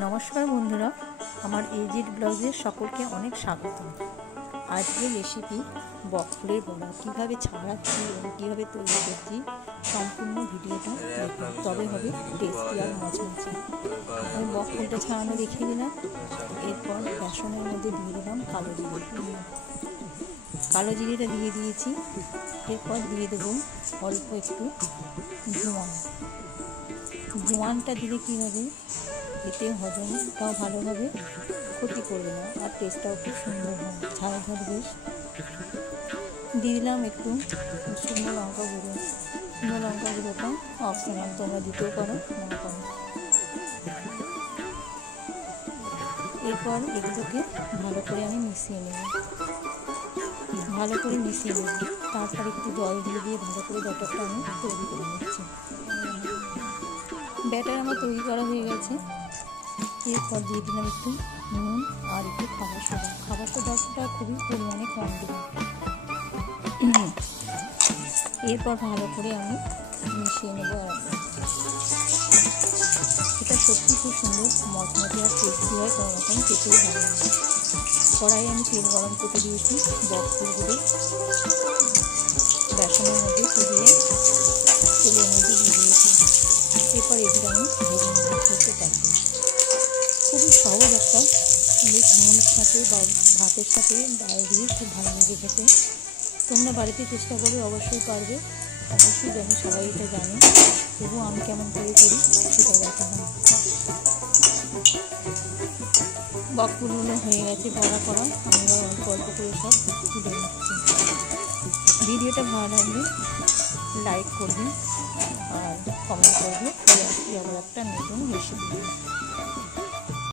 নমস্কার বন্ধুরা, আমার এজিড ব্লগে সকলকে অনেক স্বাগত। আজকের রেসিপি বকফুলের বড়া। কীভাবে ছাড়াচ্ছি এবং কীভাবে তৈরি করছি সম্পূর্ণ ভিডিওটা দেখুন। তবে হবে টেস্টি আর মচমচে। আমি বকফুলটা ছাড়ানো দেখিয়ে দিলাম এরপর বেসনের মধ্যে দিয়ে দিলাম কালো জিরে। কালো জিরেটা দিয়ে দিয়েছি। এরপর দিয়ে দেবো অল্প একটু জোয়ান। জোয়ানটা দিলে কী হবে? এতে হজমটাও ভালো হবে ক্ষতি করবে না, আর টেস্টটাও খুব সুন্দর হবে, ঝাল ঝাল বেশ। দিয়ে দিলাম একটু শুকনো লঙ্কা গুঁড়ো। শুকনো লঙ্কা গুঁড়োটা অপশনাল তোমরা দিতেও পারো, না পারো এরপর এগুলোকে ভালো করে আমি মিশিয়ে নেব। ভালো করে মিশিয়ে নেব, তারপর একটু জল দিয়ে দিয়ে ভালো করে ব্যাটারটা আমি তৈরি করে নিচ্ছি। ব্যাটার আমার তৈরি করা হয়ে গেছে। এরপর দিয়ে দিলাম একটু নুন আর একটু খাবার সোডা। খাবার সোডাটা খুবই পরিমাণে কম দিলাম। এরপর ভালো করে আমি মিশিয়ে নেব আর এটা সত্যি খুব সুন্দর, মচমচে আর টেস্টি হয়, কোনো রকম খেতেও ভালো লাগে কড়াই আমি তেল গরম করতে দিয়েছি বক্সগুলো খুবই সহজ একটা বেশ সাথে বা ভাতের সাথে ডাল দিয়ে খুব ভালো লাগে খেতে। তোমরা বাড়িতে চেষ্টা করবে, অবশ্যই পারবে। অবশ্যই জানি সবাই এটা জানে তবুও আমি কেমন করে করি সেটা দেখা হয় বকগুলো হয়ে গেছে বড়া করা আমরা অল্প অল্প করে সব তুলে নিচ্ছি। ভিডিওটা ভালো লাগলে লাইক করবে আর কমেন্ট করবে। আবার একটা নতুন রেসিপি